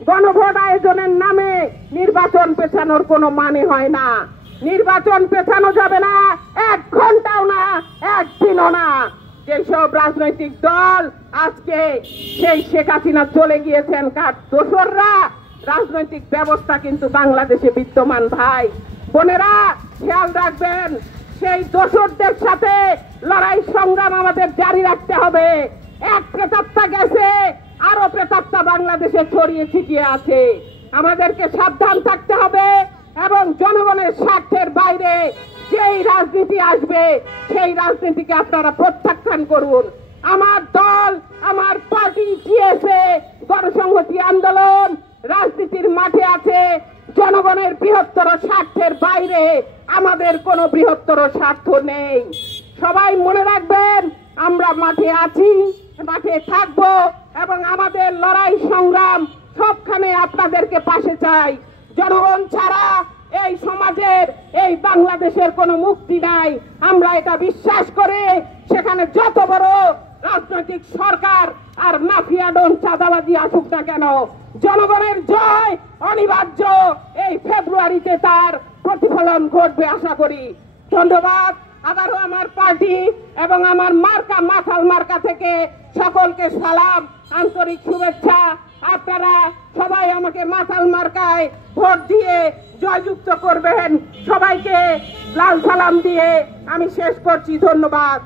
গণভোট আয়োজনের নামে নির্বাচন পেছানোর কোনো মানে হয় না। নির্বাচন পেছানো যাবে না, 1 ঘন্টাও না, 1 দিনও না। যেসব রাজনৈতিক দল আজকে সেই শেখ হাসিনা চলে গিয়েছেন কার দোসররা, রাজনৈতিক ব্যবস্থা কিন্তু বাংলাদেশে বিদ্যমান। ভাই বোনেরা খেয়াল রাখবেন, সেই দোসরদের সাথে লড়াই সংগ্রাম আমাদের জারি রাখতে হবে। এক প্রেতাত্মা গেছে, আরো প্রেতাত্মা বাংলাদেশে ছড়িয়ে ছিটিয়ে আছে। আমাদেরকে সাবধান থাকতে হবে এবং জনগণের স্বার্থের বাইরে যেই রাজনীতি আসবে সেই রাজনীতিকে আপনারা প্রত্যাখ্যান করুন। আমার দল, আমার পার্টি টিএসএ গণসংহতি আন্দোলন রাজনীতির মাঠে আছে। জনগণের বৃহত্তর স্বার্থের বাইরে আমাদের কোনো বৃহত্তর স্বার্থ নেই। সবাই মনে রাখবেন, আমরা মাঠে আছি, মাঠে থাকবো এবং আমাদের লড়াই সংগ্রাম সবখানে আপনাদেরকে পাশে চাই। জনগণ ছাড়া এই সমাজের, এই বাংলাদেশের কোনো মুক্তি নাই। আমরা এটা বিশ্বাস করে সেখানে যত বড় রাজনৈতিক সরকার আর মাফিয়া ডন চাঁদাবাজি আসুক না কেন, জনগণের জয় অনিবার্য। এই ফেব্রুয়ারিতে তার প্রতিফলন ঘটবে আশা করি। ধন্যবাদ। আবারও আমার পার্টি এবং আমার মার্কা মাথাল মার্কা থেকে সকলকে সালাম, আন্তরিক শুভেচ্ছা। আপনারা সবাই আমাকে মাথাল মার্কায় ভোট দিয়ে জয়যুক্ত করবেন। সবাইকে লাল সালাম দিয়ে আমি শেষ করছি। ধন্যবাদ।